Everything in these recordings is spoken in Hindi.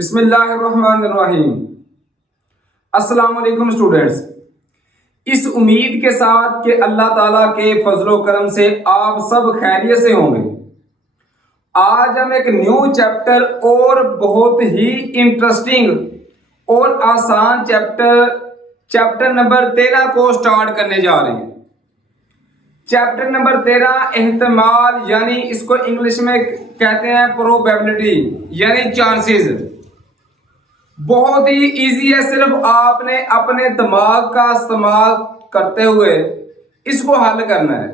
बिस्मिल्लाहिर्रहमानिर्रहीम। अस्सलाम वालेकुम स्टूडेंट्स। इस उम्मीद के साथ कि अल्लाह ताला के फजलो करम से आप सब खैरियत से होंगे, आज हम एक न्यू चैप्टर और बहुत ही इंटरेस्टिंग और आसान चैप्टर नंबर 13 को स्टार्ट करने जा रहे हैं। चैप्टर नंबर 13 एहतमाल, यानी इसको इंग्लिश में कहते हैं प्रोबेबिलिटी यानी चांसेस। बहुत ही इजी है, सिर्फ आपने अपने दिमाग का इस्तेमाल करते हुए इसको हल करना है।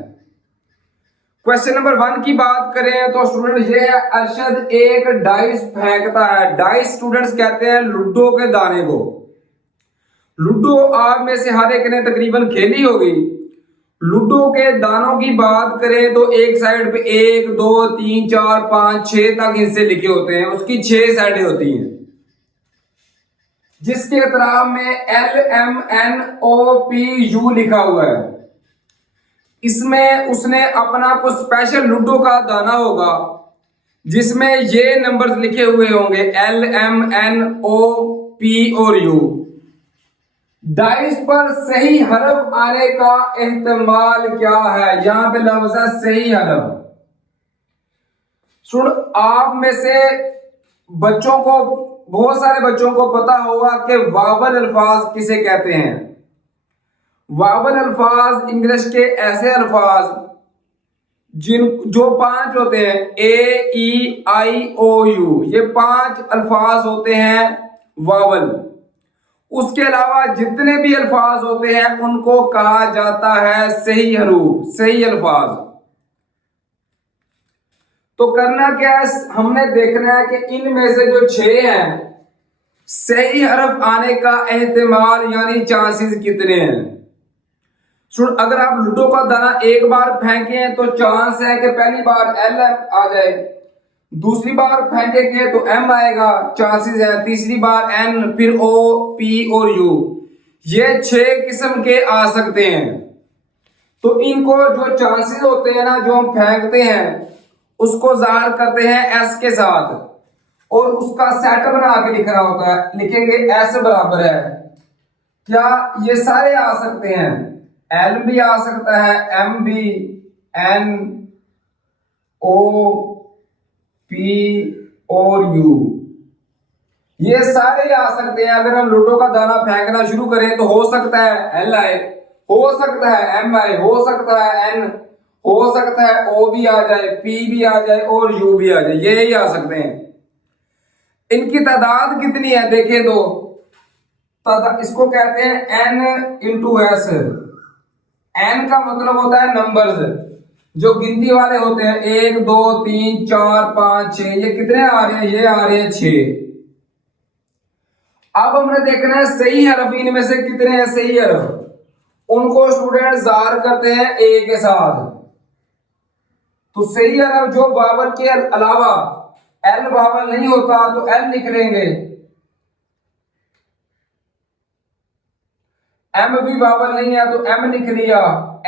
क्वेश्चन नंबर 1 की बात करें तो स्टूडेंट ये है, अरशद एक डाइस फेंकता है। डाइस स्टूडेंट्स कहते हैं लूडो के दाने को। लूडो आप में से हर एक ने तकरीबन खेली होगी। लूडो के दानों की बात करें तो एक साइड पे 1 2 3 4 5 6 तक हिस्से लिखे होते हैं, उसकी 6 साइडें होती हैं, जिसके एतराब में LMNOPU लिखा हुआ है। इसमें उसने अपना कुछ स्पेशल लूडो का दाना होगा जिसमें ये नंबर्स लिखे हुए होंगे LMNOP और U। डाइस पर सही हरफ आने का एहतमाल क्या है? यहां पे लफ्ज है सही हरफ। सुन, आप में से बच्चों को, बहुत सारे बच्चों को पता होगा कि वावल अल्फाज किसे कहते हैं। वावल अल्फाज इंग्लिश के ऐसे अल्फाज जो 5 होते हैं, AEIOU, ये 5 अल्फाज होते हैं वावल। उसके अलावा जितने भी अल्फाज होते हैं उनको कहा जाता है सही हरूफ, सही अल्फाज। तो करना क्या है, हमने देखना है कि इनमें से जो 6 हैं, सही हरफ आने का एहतमाल यानी चांसेस कितने हैं। सुन, अगर आप लूडो का दाना एक बार फेंके तो चांस है कि पहली बार L आ जाए, दूसरी बार फेंकेंगे तो M आएगा, चांसेस है, तीसरी बार N, फिर O, P और U। ये 6 किस्म के आ सकते हैं। तो इनको जो चांसेस होते हैं ना, जो हम फेंकते हैं, उसको जाहिर करते हैं S के साथ और उसका सेट बना के लिख रहा होता है। लिखेंगे S बराबर है, क्या ये सारे आ सकते हैं? L भी आ सकता है, M भी, N, O, P और U, ये सारे आ सकते हैं। अगर हम लूडो का दाना फेंकना शुरू करें तो हो सकता है L आए, हो सकता है M आए, हो सकता है N, हो सकता है O भी आ जाए, P भी आ जाए और U भी आ जाए, ये ही आ सकते हैं। इनकी तादाद कितनी है देखें तो इसको कहते हैं N इंटू S। N का मतलब होता है नंबर्स, जो गिनती वाले होते हैं, 1 2 3 4 5 6। ये कितने आ रहे हैं? ये आ रहे हैं 6। अब हमने देखना है सही हरफ इनमें से कितने हैं सही हरफ। उनको स्टूडेंट जार करते हैं A के साथ। तो सही हरफ जो वावल के अलावा L वावल नहीं होता तो L लिख लेंगे, M भी वावल नहीं है तो M लिख लिया,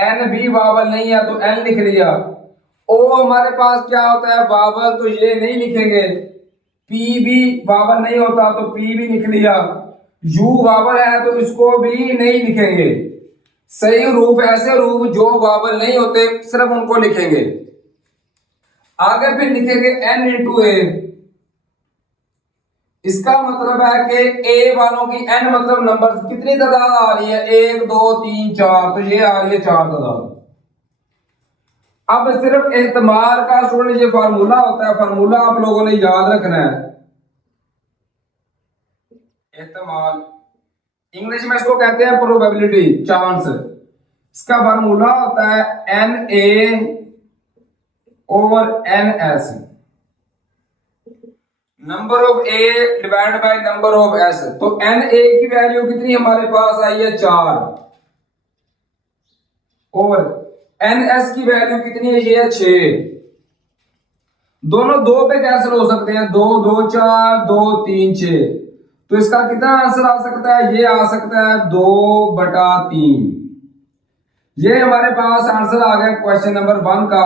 N भी वावल नहीं है तो N लिख लिया। O हमारे पास क्या होता है? वावल, तो ये नहीं लिखेंगे। P भी वावल नहीं होता तो P भी लिख लिया। U वावल है तो इसको भी नहीं लिखेंगे। सही रूप ऐसे रूप जो वावल नहीं होते सिर्फ उनको लिखेंगे। आगे फिर लिखेंगे N इंटू A। इसका मतलब है कि A वालों की N मतलब नंबर कितनी तादाद आ रही है? 1 2 3 4, तो ये आ रही है 4 तादाद। अब सिर्फ एहतमाल का स्टूडेंट ये फार्मूला होता है, फार्मूला आप लोगों ने याद रखना है। एहतमाल इंग्लिश में इसको कहते हैं प्रोबेबिलिटी, चांस। इसका फार्मूला होता है NA और NS, number of A divide by number of S। तो NA की वैल्यू कितनी हमारे पास आई है? 4। और NS की वैल्यू कितनी है? ये है 6। दोनों 2 पे कैंसिल हो सकते हैं, 2 2 4, 2 3 6। तो इसका कितना आंसर आ सकता है? ये आ सकता है 2/3। ये हमारे पास आंसर आ गया क्वेश्चन नंबर 1 का।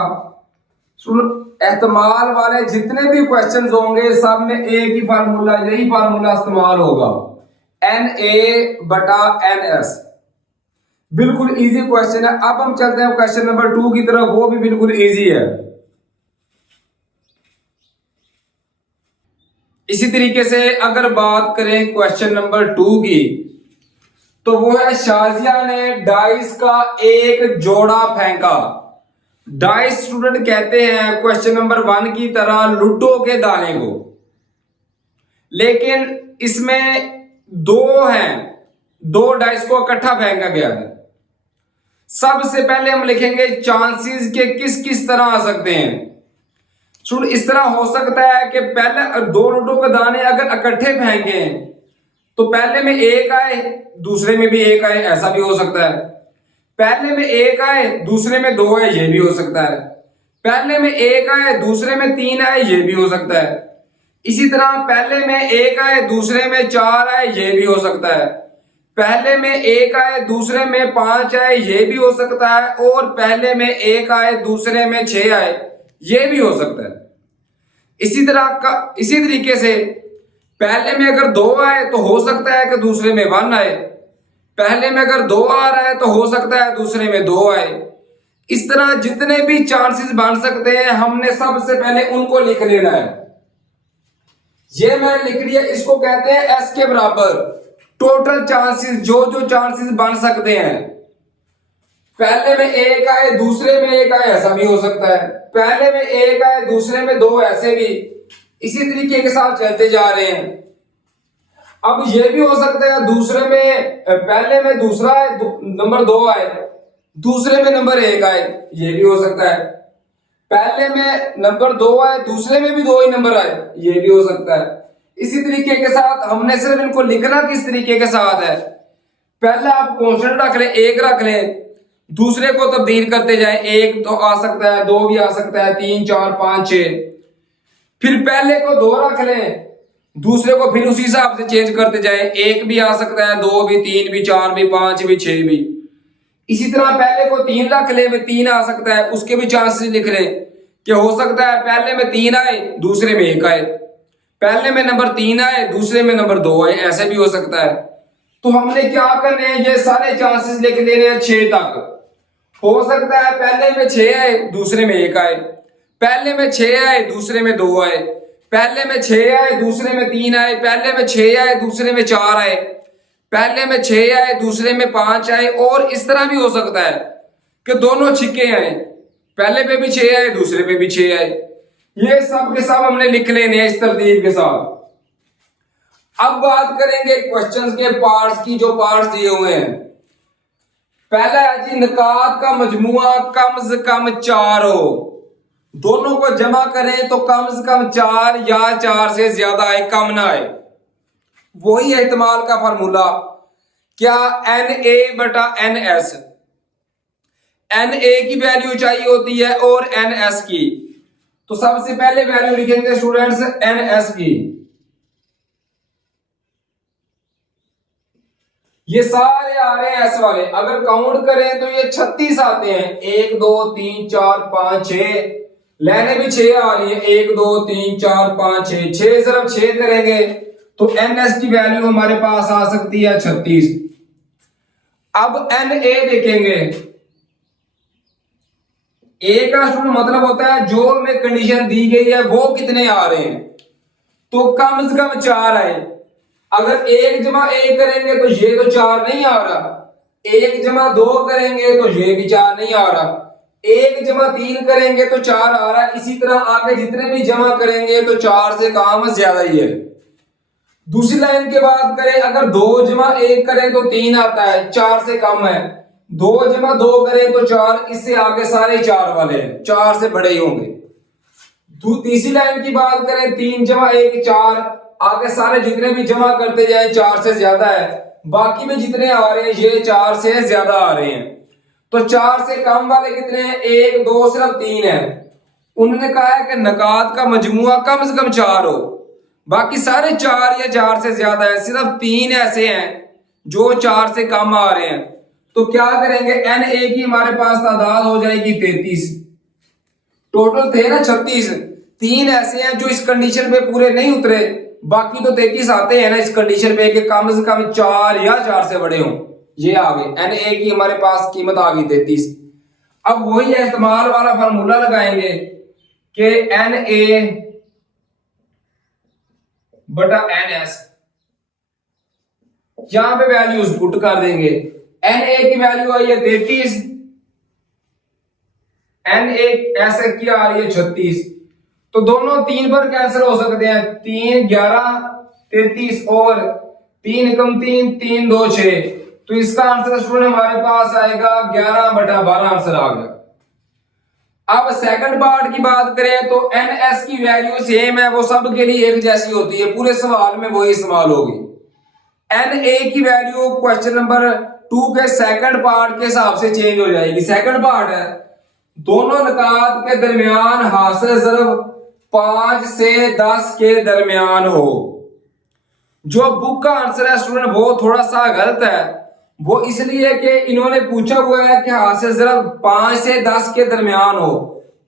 एहतमाल वाले जितने भी क्वेश्चन होंगे सब में एक ही फार्मूला, यही फार्मूला इस्तेमाल होगा, NA/NS। बिल्कुल इजी क्वेश्चन है। अब हम चलते हैं क्वेश्चन नंबर 2 की तरफ, वो भी बिल्कुल इजी है। इसी तरीके से अगर बात करें क्वेश्चन नंबर 2 की, तो वो है शाजिया ने डाइस का एक जोड़ा फेंका। डाइस स्टूडेंट कहते हैं क्वेश्चन नंबर 1 की तरह लूडो के दाने को, लेकिन इसमें दो हैं, दो डाइस को इकट्ठा फेंका गया है। सबसे पहले हम लिखेंगे चांसेस के किस किस तरह आ सकते हैं। सुन, इस तरह हो सकता है कि पहले दो लूडो के दाने अगर इकट्ठे फेंके तो पहले में एक आए दूसरे में भी एक आए, ऐसा भी हो सकता है। पहले में एक आए दूसरे में दो आए, ये भी हो सकता है। पहले में एक आए दूसरे में 3 आए, ये भी हो सकता है। इसी तरह पहले में एक आए दूसरे में 4 आए, ये भी हो सकता है। पहले में एक आए दूसरे में 5 आए, ये भी हो सकता है। और पहले में एक आए दूसरे में 6 आए, ये भी हो सकता है। इसी तरीके से पहले में अगर 2 आए तो हो सकता है कि दूसरे में 1 आए। पहले में अगर 2 आ रहा है तो हो सकता है दूसरे में 2 आए। इस तरह जितने भी चांसेस बन सकते हैं हमने सबसे पहले उनको लिख लेना है। ये मैंने लिख लिया, इसको कहते हैं एस के बराबर टोटल चांसेस, जो जो चांसेस बन सकते हैं। पहले में एक आए दूसरे में एक आए, ऐसा भी हो सकता है। पहले में एक आए दूसरे में 2, ऐसे भी। इसी तरीके के साथ चलते जा रहे हैं। अब ये भी हो सकता है दूसरे में पहले में दूसरा है नंबर 2 आए, दूसरे में नंबर 1 आए, ये भी हो सकता है। पहले में नंबर 2 आए दूसरे में भी 2 ही नंबर आए, ये भी हो सकता है। इसी तरीके के साथ हमने सिर्फ इनको लिखना किस तरीके के साथ है, पहले आप कॉन्स्टेंट रख लें, 1 रख लें, दूसरे को तब्दील करते जाएं। 1 तो आ सकता है, 2 भी आ सकता है, 3 4 5 6। फिर पहले को 2 रख लें, दूसरे को फिर उसी हिसाब से चेंज करते जाएं। 1 भी आ सकता है, 2 भी, 3 भी, 4 भी, 5 भी, 6 भी। इसी तरह पहले को 3 रख ले, में 3 आ सकता है, उसके भी चांसेस लिख ले कि हो सकता है पहले में 3 आए दूसरे में 1 आए, पहले में नंबर 3 आए दूसरे में नंबर 2 आए, ऐसे भी हो सकता है। तो हमने क्या करने हैं, ये सारे चांसेस लिख देने हैं 6 तक। हो सकता है पहले में 6 आए दूसरे में 1 आए, पहले में 6 आए दूसरे में 2 आए, पहले में 6 आए दूसरे में 3 आए, पहले में 6 आए दूसरे में 4 आए, पहले में 6 आए दूसरे में 5 आए। और इस तरह भी हो सकता है कि दोनों छिक्के आए, पहले पे भी 6 आए दूसरे पे भी 6 आए। ये सब के सब हमने लिख लेने हैं इस तरतीब के साथ। अब बात करेंगे क्वेश्चंस के पार्ट्स की, जो पार्ट्स दिए हुए हैं। पहला है जी, निकात का मजमुआ कम से कम 4 हो, दोनों को जमा करें तो कम से कम 4 या 4 से ज्यादा आए, कम ना आए। वही एहतमाल का फार्मूला, क्या NA/NS। NA की वैल्यू चाहिए होती है और NS की। तो सबसे पहले वैल्यू लिखेंगे स्टूडेंट्स NS की। ये सारे आ रहे हैं एस वाले, अगर काउंट करें तो ये 36 आते हैं। 1 2 3 4 5 6, लेने भी 6 आ रही है। 1 2 3 4 5 6, 6 सिर्फ 6 करेंगे तो NS की वैल्यू हमारे पास आ सकती है 36। अब NA देखेंगे, ए का स्टूडेंट मतलब होता है जो में कंडीशन दी गई है वो कितने आ रहे हैं, तो कम से कम 4 आए। अगर 1 जमा 1 करेंगे तो ये तो 4 नहीं आ रहा, 1 जमा 2 करेंगे तो ये भी 4 नहीं आ रहा, 1 जमा 3 करेंगे तो 4 आ रहा है। इसी तरह आगे जितने भी जमा करेंगे तो 4 से काम ज्यादा ही है। दूसरी लाइन की बात करें, अगर 2 जमा 1 करें तो 3 आता है, 4 से कम है। 2 जमा 2 करें तो 4, इससे आगे सारे 4 वाले हैं, 4 से बड़े ही होंगे। तीसरी लाइन की बात करें, 3 जमा 1 4, आगे सारे जितने भी जमा करते जाए 4 से ज्यादा है, बाकी में जितने आ रहे हैं ये 4 से ज्यादा आ रहे हैं। तो 4 से कम वाले कितने हैं, 1 2 सिर्फ 3 है। उन्होंने कहा है कि नकात का मजमुआ कम से कम 4 हो, बाकी सारे 4 या 4 से ज्यादा है, सिर्फ 3 ऐसे हैं जो 4 से कम आ रहे हैं। तो क्या करेंगे, NA की हमारे पास तादाद हो जाएगी 33। टोटल थे ना 36, 3 ऐसे हैं जो इस कंडीशन पे पूरे नहीं उतरे, बाकी तो 33 आते हैं ना इस कंडीशन पे कि कम से कम 4 या 4 से बड़े हों। ये आ गए, एन ए की हमारे पास कीमत आ गई 33। अब वही इस्तेमाल वाला फार्मूला लगाएंगे कि एन ए बटा एन एस, यहां पे वैल्यूज पुट कर देंगे। एन ए की वैल्यू आई है 33, एन ए एस की आ रही है 36, तो दोनों 3 पर कैंसिल हो सकते हैं, 3 11 33 और 3 एकम 3 3 2 6, तो इसका आंसर स्टूडेंट हमारे पास आएगा 11 बटा 12 आंसर आ गया। अब सेकंड पार्ट की बात करें तो एन एस की वैल्यू सेम है, वो सब के लिए एक जैसी होती है, पूरे सवाल में वही इस्तेमाल होगी। एन ए की वैल्यू क्वेश्चन नंबर 2 के सेकंड पार्ट के हिसाब से चेंज हो जाएगी। सेकंड पार्ट है दोनों नुकात के दरमियान हासिल ज़रब 5 से 10 के दरमियान हो। जो बुक का आंसर है स्टूडेंट वो थोड़ा सा गलत है, वो इसलिए कि इन्होंने पूछा हुआ है कि हासिल ज़रब 5 से 10 के दरमियान हो।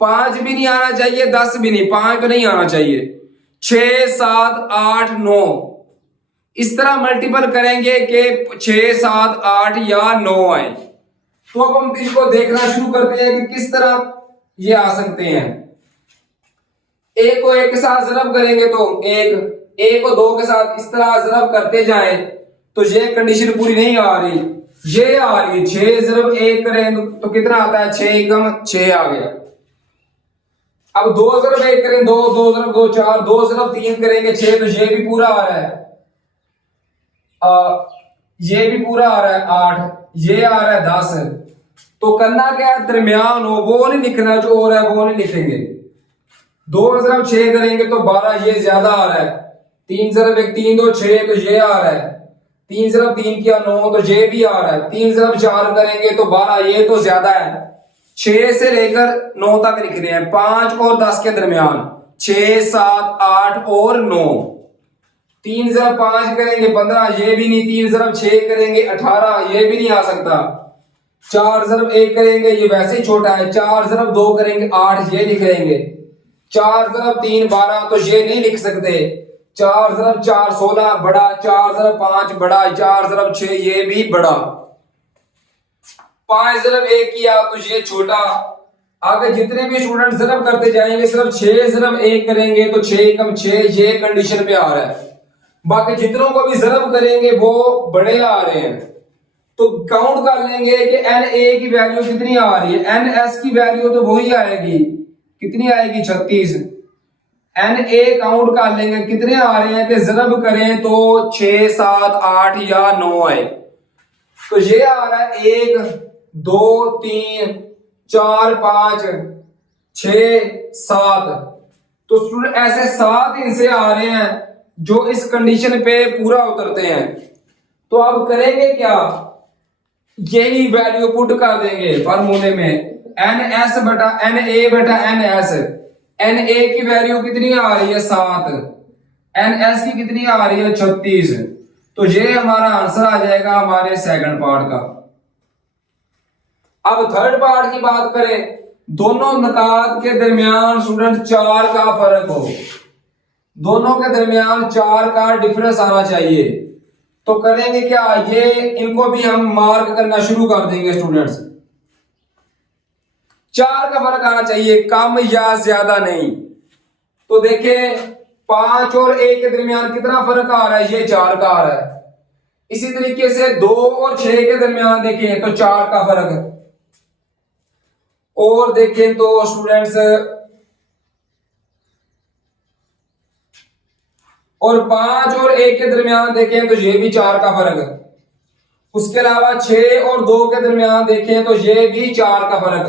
5 भी नहीं आना चाहिए, 10 भी नहीं, 5 तो नहीं आना चाहिए। 6 7 8 9 इस तरह मल्टीपल करेंगे कि 6 7 8 या 9 आए। तो अब हम इसको देखना शुरू करते हैं कि किस तरह ये आ सकते हैं। एक को एक के साथ ज़रब करेंगे तो एक को 2 के साथ इस तरह ज़रब करते जाएं तो ये कंडीशन पूरी नहीं आ रही, ये आ रही है। 6 ज़रब 1 करें तो कितना आता है, 6 एकम 6 आ गया। अब 2 ज़रब 1 करें 2, 2 ज़रब 2 4, 2 ज़रब 3 करेंगे 6, तो ये भी पूरा आ रहा है। ये भी पूरा आ रहा है 8, ये आ रहा है 10। तो करना क्या है, दरमियान हो वो नहीं लिखना, जो हो रहा है वो नहीं लिखेंगे। 2 ज़रब 6 करेंगे तो 12, ये ज्यादा आ रहा है। 3 ज़रब 1 3 2 6, तो ये आ रहा है। 3 ज़रब 3 किया 9, तो ये भी आ रहा है। 3 ज़रब 4 करेंगे तो 12, ये तो ज्यादा है। 6 से लेकर 9 तक लिखने हैं, 5 और 10 के दरमियान, 6 7 8 और 9। 3 ज़रब 5 करेंगे 15, ये भी नहीं। 3 ज़रब 6 करेंगे 18, ये भी नहीं आ सकता। 4 ज़रब 1 करेंगे, ये वैसे ही छोटा है। 4 ज़रब 2 करेंगे 8, ये लिख लेंगे। 4 ज़रब 3 12, तो ये नहीं लिख सकते। 4 ज़रब 4 16 बड़ा, 4 ज़रब 5 बड़ा, 4 ज़रब 6 ये भी बड़ा। 5 ज़रब 1 किया तो ये छोटा। आगे जितने भी स्टूडेंट ज़रब करते जाएंगे, सिर्फ 6 ज़रब 1 करेंगे तो 6 एकम 6, ये कंडीशन पे आ रहा है। बाकी जितनों को भी ज़रब करेंगे वो बड़े आ रहे हैं। तो काउंट कर लेंगे कि एन ए की वैल्यू कितनी आ रही है। एन एस की वैल्यू तो वही आएगी, कितनी आएगी 36। एन ए काउंट कर लेंगे कितने आ रहे हैं कि ज़रब करें तो 6 7 8 या 9 आए। तो ये आ रहा है 1 2 3 4 5 6 7। तो स्टूडेंट ऐसे 7 इनसे आ रहे हैं जो इस कंडीशन पे पूरा उतरते हैं। तो अब करेंगे क्या, यही वैल्यू पुट कर देंगे फार्मूले में, एन एस बटा एन ए बटा एन एस। एन ए की वैल्यू कितनी आ रही है 7, एन एस की कितनी आ रही है 36। तो ये हमारा आंसर आ जाएगा हमारे सेकंड पार्ट का। अब थर्ड पार्ट की बात करें, दोनों नुकात के दरमियान स्टूडेंट 4 का फर्क हो, दोनों के दरमियान 4 का डिफरेंस आना चाहिए। तो करेंगे क्या, ये इनको भी हम मार्क करना शुरू कर देंगे स्टूडेंट्स। 4 का फर्क आना चाहिए, कम या ज्यादा नहीं। तो देखें 5 और 1 के दरमियान कितना फर्क आ रहा है, ये 4 का आ रहा है। इसी तरीके से 2 और 6 के दरमियान देखें तो 4 का फर्क। और देखें तो स्टूडेंट्स और 5 और 1 के दरमियान देखें तो ये भी 4 का फर्क। उसके अलावा 6 और 2 के दरमियान देखें तो ये भी 4 का फर्क।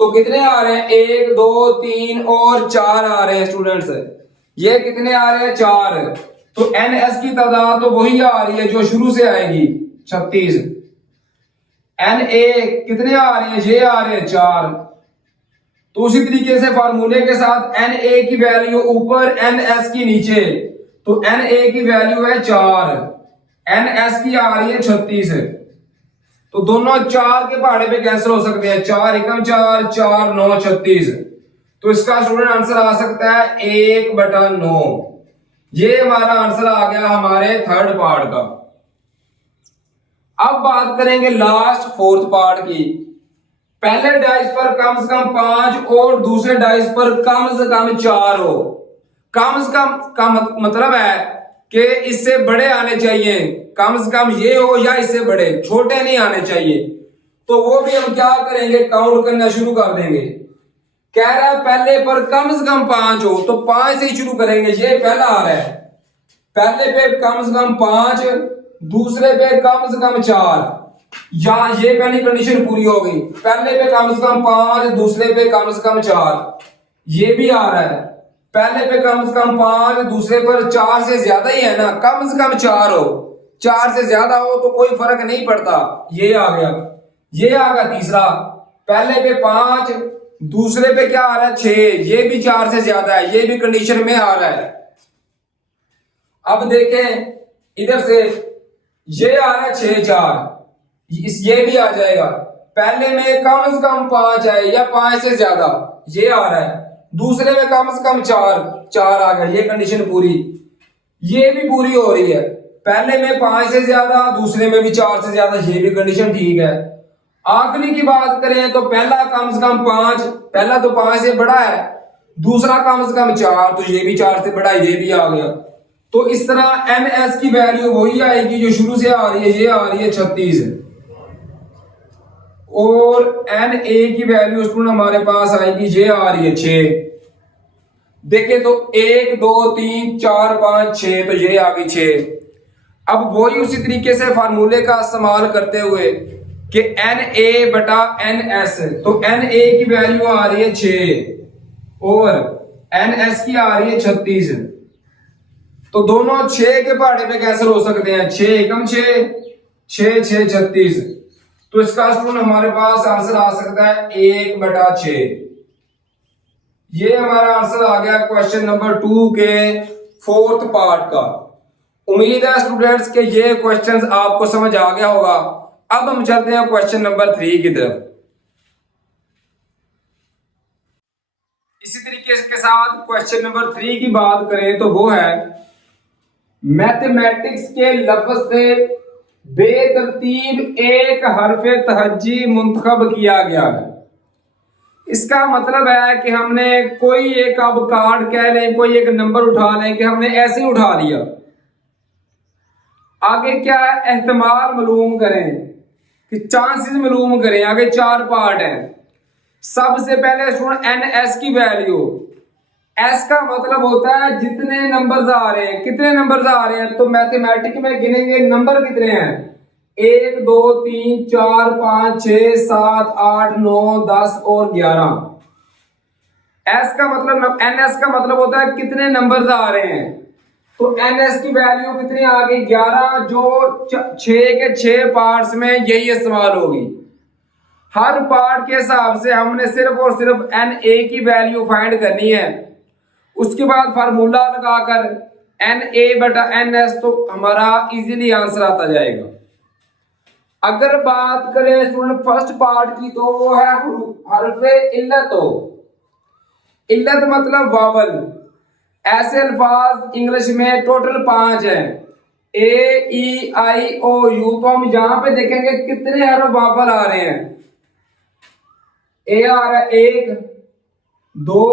तो कितने आ रहे हैं, 1 2 3 और 4 आ रहे हैं स्टूडेंट्स। ये कितने आ रहे हैं, 4। तो एन एस की तादाद तो वही आ रही है जो शुरू से आएगी 36। एन ए कितने आ रहे हैं, ये आ रहे हैं 4। तो उसी तरीके से फार्मूले के साथ एन ए की वैल्यू ऊपर, एन एस की नीचे। तो एन ए की वैल्यू है 4, एन एस की आ रही है 36। तो दोनों 4 के पहाड़े पे कैंसिल हो सकते हैं, 4 एकम 4 4 9 36। तो इसका स्टूडेंट आंसर आ सकता है 1/9। ये हमारा आंसर आ गया हमारे थर्ड पार्ट का। अब बात करेंगे लास्ट फोर्थ पार्ट की। पहले डाइस पर कम से कम 5 और दूसरे डाइस पर कम से कम 4 हो। कम से कम का मतलब है कि इससे बड़े आने चाहिए, कम से कम ये हो या इससे बड़े, छोटे नहीं आने चाहिए। तो वो भी हम क्या करेंगे, काउंट करना शुरू कर देंगे। कह रहा है पहले पर कम से कम 5 हो, तो 5 से ही शुरू करेंगे। ये पहला आ रहा है, पहले पे कम से कम 5, दूसरे पे कम से कम 4। या ये पहली कंडीशन पूरी हो गई, पहले पे कम से कम 5, दूसरे पे कम से कम 4। ये भी आ रहा है, पहले पे कम से कम 5, दूसरे पर 4 से ज्यादा ही है ना, कम से कम 4 हो। 4 से ज्यादा हो तो कोई फर्क नहीं पड़ता। ये आ गया। ये आ गया तीसरा, पहले पे 5, दूसरे पे क्या आ रहा है 6। ये भी 4 से ज्यादा है, ये भी कंडीशन में आ रहा है। अब देखें इधर से, ये आ रहा है 6 4, ये भी आ जाएगा। पहले में कम से कम 5 है या 5 से ज्यादा, ये आ रहा है। दूसरे में कम से कम 4 आ गया, ये कंडीशन पूरी। ये भी पूरी हो रही है, पहले में 5 से ज्यादा, दूसरे में भी 4 से ज्यादा, ये भी कंडीशन ठीक है। आखिरी की बात करें तो पहला कम से कम 5, पहला तो 5 से बड़ा है, दूसरा कम से कम 4, तो ये भी 4 से बड़ा, ये भी आ गया। तो इस तरह NS की वैल्यू वही आएगी जो शुरू से आ रही है, ये आ रही है 36। और NA की वैल्यू स्टूडेंट हमारे पास आएगी, ये आ रही है 6। देखें तो 1 2 3 4 5 6, तो ये आ गई 6। अब वही उसी तरीके से फार्मूले का इस्तेमाल करते हुए कि NA/NS, तो NA की वैल्यू आ रही है 6 और NS की आ रही है 36। तो दोनों 6 के पहाड़े पे कैंसिल हो सकते हैं, 6 एकम 6, 6 6 36। तो इसका स्टूडेंट हमारे पास आंसर आ सकता है 1/6। ये हमारा आंसर आ गया क्वेश्चन नंबर 2 के फोर्थ पार्ट का। उम्मीद है स्टूडेंट्स के ये क्वेश्चंस आपको समझ आ गया होगा। अब हम चलते हैं क्वेश्चन नंबर 3 की तरफ। इसी तरीके के साथ क्वेश्चन नंबर 3 की बात करें तो वो है, मैथमेटिक्स के लफ्ज से बेतरतीब एक हरफे तहज्जी मुंतखब किया गया है। इसका मतलब है कि हमने कोई एक, अब कार्ड कह लें, कोई एक नंबर उठा लें कि हमने ऐसे ही उठा लिया। आगे क्या है, एहतमाल मालूम करें कि चांसेस मालूम करें। आगे 4 पार्ट हैं। सबसे पहले स्टूडेंट NS की वैल्यू, S का मतलब होता है जितने नंबर्स आ रहे हैं, कितने नंबर्स आ रहे हैं। तो मैथमेटिक्स में गिनेंगे नंबर कितने हैं, 1 2 3 4 5 6 7 8 9 10 और 11। S का मतलब, NS का मतलब होता है कितने नंबर्स आ रहे हैं। तो NS की वैल्यू कितनी आ गई, 11, जो 6 के 6 पार्ट्स में यही इस्तेमाल होगी। हर पार्ट के हिसाब से हमने सिर्फ और सिर्फ NA की वैल्यू फाइंड करनी है। उसके बाद फार्मूला लगाकर NA/NS, तो हमारा इजीली आंसर आता जाएगा। अगर बात करें स्टूडेंट फर्स्ट पार्ट की, तो वो है हरफे इल्लत। इल्लत मतलब वावल। ऐसे अल्फाज इंग्लिश में टोटल 5 हैं, AEIOU। तो हम यहां पे देखेंगे कितने हरफ वावल आ रहे हैं। A आ रहा है 1 2,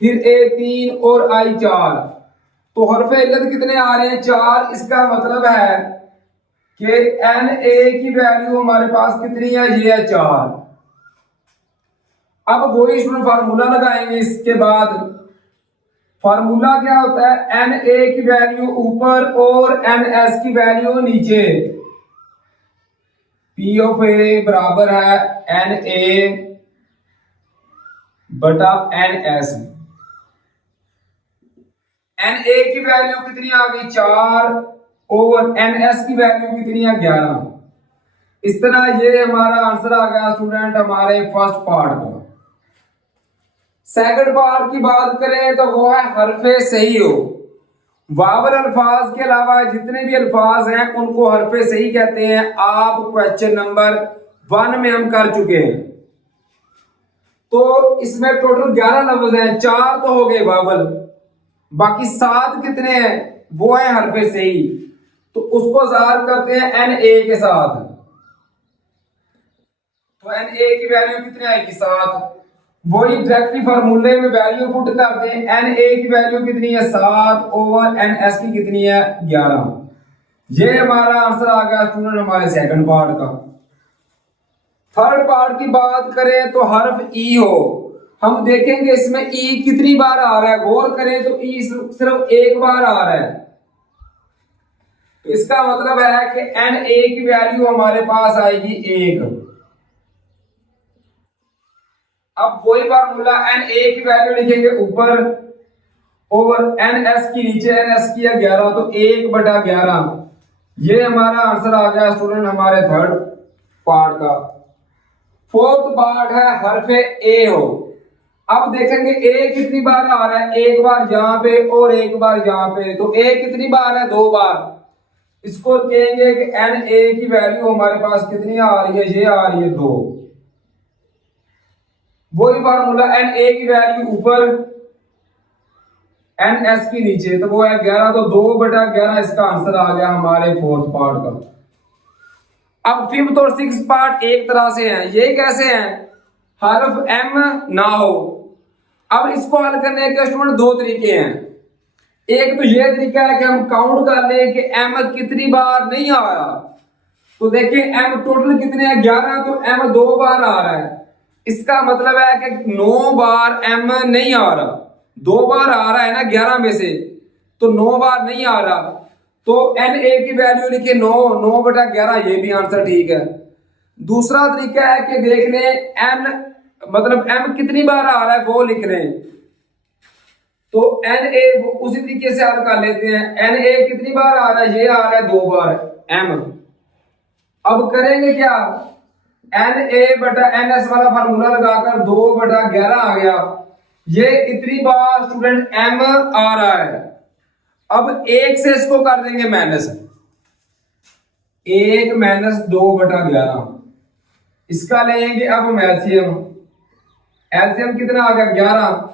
फिर A 3 और I 4। तो हरफे इल्लत कितने आ रहे हैं, 4। इसका मतलब है कि NA की वैल्यू हमारे पास कितनी है, ये है 4। अब वही स्टूडेंट फार्मूला लगाएंगे। इसके बाद फार्मूला क्या होता है, NA की वैल्यू ऊपर और NS की वैल्यू नीचे। P ऑफ A बराबर है NA/NS। NA की वैल्यू कितनी आ गई, 4 और NS की वैल्यू कितनी है, 11। इस तरह ये हमारा आंसर आ गया स्टूडेंट हमारे फर्स्ट पार्ट का। सेकंड पार्ट की बात करें तो वो है हरफे सही हो। वावल अल्फाज के अलावा जितने भी अल्फाज हैं उनको हरफे सही कहते हैं। आप क्वेश्चन नंबर 1 में हम कर चुके हैं। तो इसमें टोटल 11 लफ्ज हैं, 4 तो हो गए वावल, बाकी 7 कितने हैं, वो है हरफे सही। तो उसको ज़ाहिर करते हैं एन ए के साथ। तो एन ए की वैल्यू कितनी आएगी, 7। वही डायरेक्टली फार्मूले में वैल्यू पुट करते हैं, एन ए की वैल्यू कितनी है 7 ओवर एन एस की कितनी है 11। ये हमारा आंसर आ गया स्टूडेंट हमारे सेकंड पार्ट का। थर्ड पार्ट की बात करें तो हर्फ ई हो, हम देखेंगे इसमें ई कितनी बार आ रहा है, गौर करें तो ई सिर्फ एक बार आ रहा है। तो इसका मतलब है कि एन ए की वैल्यू हमारे पास आएगी 1। अब वही फार्मूला एन ए की वैल्यू लिखेंगे ऊपर ओवर एन एस की नीचे, एन एस की 11 तो 1/11। ये हमारा आंसर आ गया स्टूडेंट हमारे थर्ड पार्ट का। फोर्थ पार्ट है हरफे ए हो। अब देखेंगे ए कितनी बार आ रहा है, एक बार यहां पे और एक बार यहां पे। तो ए कितनी बार है, 2 बार। इसको कहेंगे कि एन ए की वैल्यू हमारे पास कितनी आ रही है, ये आ रही है 2। वही फार्मूला एन ए की वैल्यू ऊपर एन एस की नीचे, तो वो है 11 तो 2/11 इसका आंसर आ गया हमारे फोर्थ पार्ट का। अब फिफ्थ और सिक्स पार्ट एक तरह से हैं। ये कैसे हैं, हर्फ एम ना हो। अब इसको हल करने के स्टूडेंट 2 तरीके हैं। एक तो ये तरीका है कि हम काउंट कर लें कि एम कितनी बार नहीं आ रहा। तो देखिए एम टोटल कितने हैं, 11, तो एम 2 बार आ रहा है। इसका मतलब है कि 9 बार एम नहीं आ रहा। 2 बार आ रहा है ना 11 में से, तो 9 बार नहीं आ रहा। तो एन ए की वैल्यू लिखिए 9/11, ये भी आंसर ठीक है। दूसरा तरीका है कि देख लें एन मतलब एम कितनी बार आ रहा है वो लिख लें। तो एन ए उसी तरीके से हल कर लेते हैं। एन ए कितनी बार आ रहा है, ये आ रहा है 2 बार एम। अब करेंगे क्या, एन ए बटा एन एस वाला फार्मूला लगाकर 2/11 आ गया। ये इतनी बार स्टूडेंट एम आ रहा है। अब 1 से इसको कर देंगे माइनस, 1 माइनस 2/11। इसका लेंगे अब हम एलसीएम। एलसीएम कितना आ गया 11।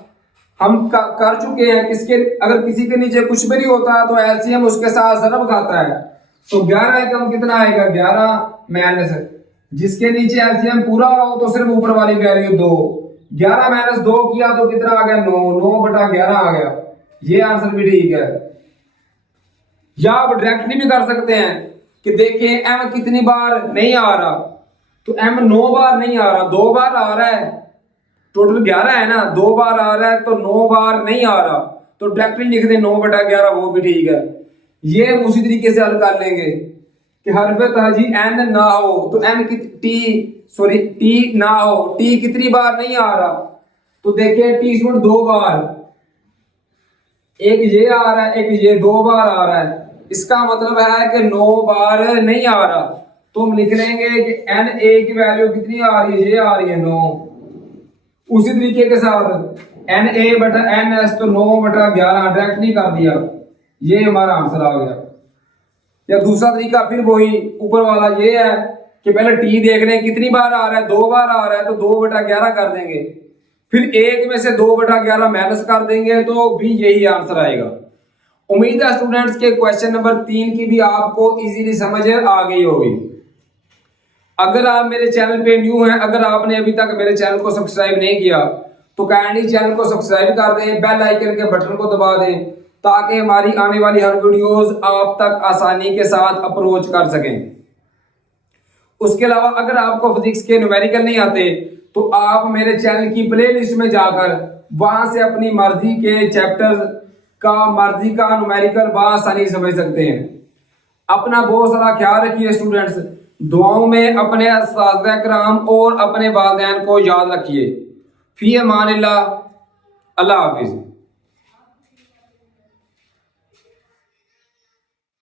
हम कर चुके हैं किसके, अगर किसी के नीचे कुछ भी नहीं होता है तो एलसीएम उसके साथ ज़रब खाता है। तो 11 एकम कितना आएगा 11 माइनस, जिसके नीचे एलसीएम पूरा हो तो सिर्फ ऊपर वाली वैल्यू 2। 11 माइनस 2 किया तो कितना आ गया 9/11 आ गया। ये आंसर भी ठीक है। या आप डायरेक्टली भी कर सकते हैं कि देखें एम कितनी बार नहीं आ रहा। तो एम 9 बार नहीं आ रहा, 2 बार आ रहा है। टोटल 11 है ना, 2 बार आ रहा है तो 9 बार नहीं आ रहा। तो डायरेक्टली लिख दे 9/11, वो भी ठीक है। ये हम उसी तरीके से हल कर लेंगे कि हरफ ताजी एन ना हो तो एन की टी ना हो, टी कितनी बार नहीं आ रहा। तो देखिए टी स्टूडेंट 2 बार, एक ये आ रहा है, एक ये 2 बार आ रहा है। इसका मतलब है कि 9 बार नहीं आ रहा। तो हम लिख लेंगे कि एन ए की वैल्यू कितनी आ रही है, ये आ रही है 9। उसी तरीके के साथ एन ए बटा एन एस तो 9/11 डायरेक्टली कर दिया, ये हमारा आंसर आ गया। या दूसरा तरीका फिर वही ऊपर वाला ये है कि पहले टी देख लें कितनी बार आ रहा है, 2 बार आ रहा है तो 2/11 कर देंगे, फिर 1 में से 2/11 माइनस कर देंगे तो भी यही आंसर आएगा। उम्मीद है स्टूडेंट्स के क्वेश्चन नंबर 3 की भी आपको इजीली समझ आ गई होगी। अगर आप मेरे चैनल पे न्यू हैं, अगर आपने अभी तक मेरे चैनल को सब्सक्राइब नहीं किया तो काइंडली चैनल को सब्सक्राइब कर दें, बेल आइकन के बटन को दबा दें ताकि हमारी आने वाली हर वीडियोस आप तक आसानी के साथ अप्रोच कर सकें। उसके अलावा अगर आपको फिजिक्स के न्यूमेरिकल नहीं आते तो आप मेरे चैनल की प्लेलिस्ट में जाकर वहां से अपनी मर्जी के चैप्टर का मर्जी का न्यूमेरिकल बआसानी समझ सकते हैं। अपना बहुत सारा ख्याल रखिए स्टूडेंट्स, दुआओं में अपने उस्ताद कराम और अपने वालिदैन को याद रखिए। फी अमानिल्लाह, अल्लाह हाफिज।